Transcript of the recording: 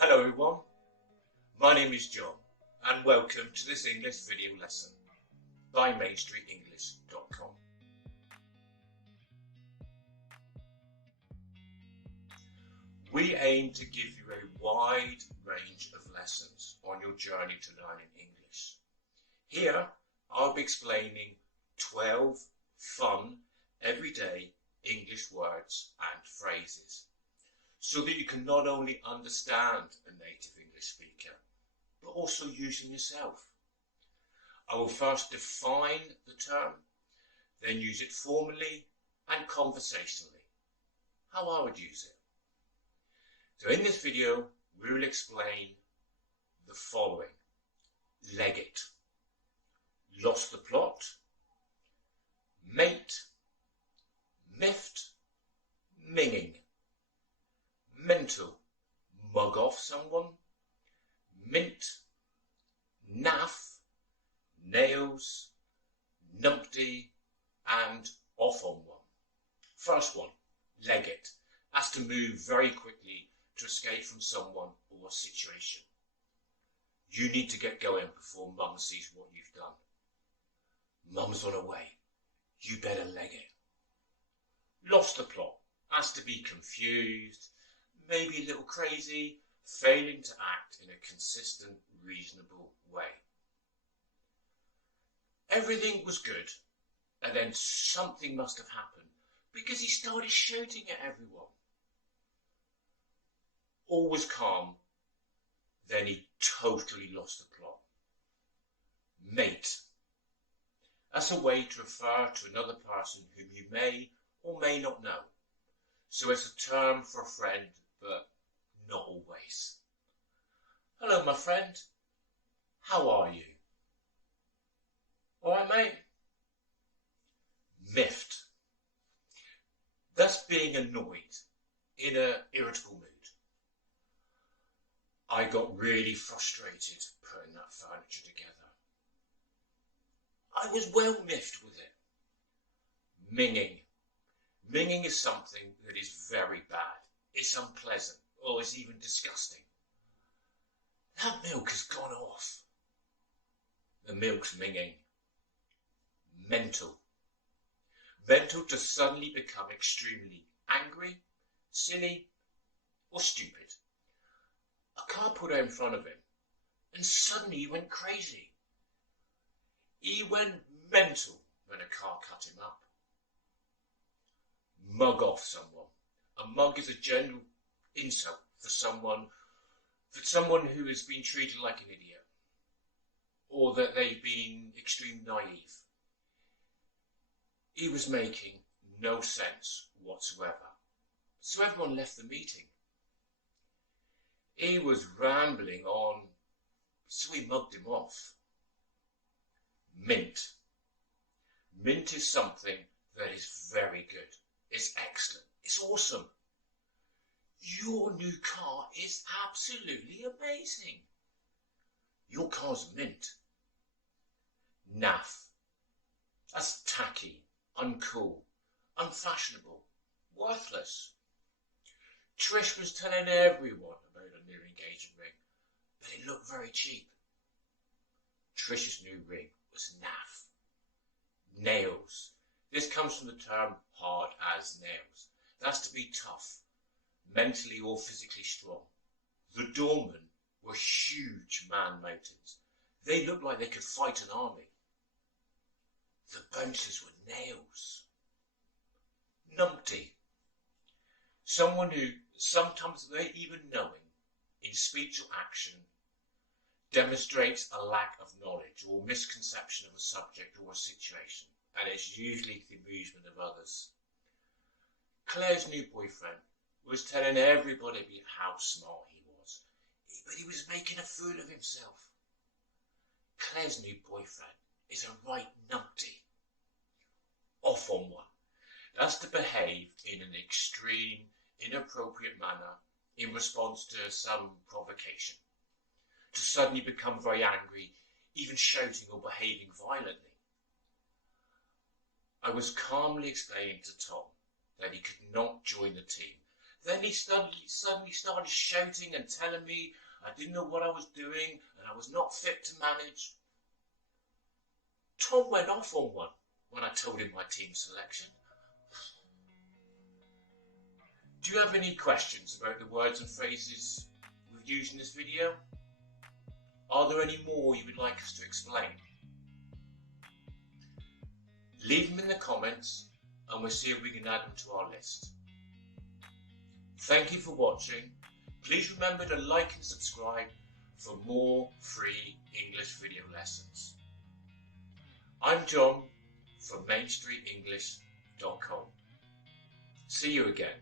Hello everyone, my name is John and welcome to this English video lesson by mainstreetenglish.com. We aim to give you a wide range of lessons on your journey to learning English. Here I'll be explaining 12 fun, everyday English words and phrases, so that you can not only understand a native English speaker, but also use them yourself. I will first define the term, then use it formally and conversationally, how I would use it. So in this video, we will explain the following: leg it, lost the plot, mate, miffed, minging, mental, mug off someone, mint, naff, nails, numpty, and off on one. First one, leg it. Has to move very quickly to escape from someone or a situation. You need to get going before Mum sees what you've done. Mum's on her way. You better leg it. Lost the plot. Has to be confused, maybe a little crazy, failing to act in a consistent, reasonable way. Everything was good, and then something must have happened because he started shouting at everyone. All was calm, then he totally lost the plot. Mate. That's a way to refer to another person whom you may or may not know. So it's a term for a friend, but not always. Hello, my friend. How are you? All right, mate? Miffed. That's being annoyed, in an irritable mood. I got really frustrated putting that furniture together. I was well miffed with it. Minging. Minging is something that is very bad. It's unpleasant, or it's even disgusting. That milk has gone off. The milk's minging. Mental. Mental to suddenly become extremely angry, silly, or stupid. A car pulled out in front of him, and suddenly he went crazy. He went mental when a car cut him up. Mug off someone. A mug is a general insult for someone who has been treated like an idiot, or that they've been extremely naive. He was making no sense whatsoever, so everyone left the meeting. He was rambling on, so we mugged him off. Mint. Mint is something that is very good. It's excellent. It's awesome. Your new car is absolutely amazing. Your car's mint. Naff. That's tacky, uncool, unfashionable, worthless. Trish was telling everyone about a new engagement ring, but it looked very cheap. Trish's new ring was naff. Nails. This comes from the term hard as nails. That's to be tough, mentally or physically strong. The doormen were huge man-mountains. They looked like they could fight an army. The bouncers were nails. Numpty. Someone who, sometimes without even knowing, in speech or action, demonstrates a lack of knowledge or misconception of a subject or a situation, and it's usually the amusement of others. Claire's new boyfriend was telling everybody how smart he was, but he was making a fool of himself. Claire's new boyfriend is a right numpty. Off on one. That's to behave in an extreme, inappropriate manner in response to some provocation. To suddenly become very angry, even shouting or behaving violently. I was calmly explaining to Tom that he could not join the team Then he suddenly started shouting and telling me I didn't know what I was doing and I was not fit to manage. Tom went off on one when I told him my team selection. Do you have any questions about the words and phrases we've used in this video? Are there any more you would like us to explain? Leave them in the comments and we'll see if we can add them to our list. Thank you for watching. Please remember to like and subscribe for more free English video lessons. I'm John from MainStreetEnglish.com. See you again.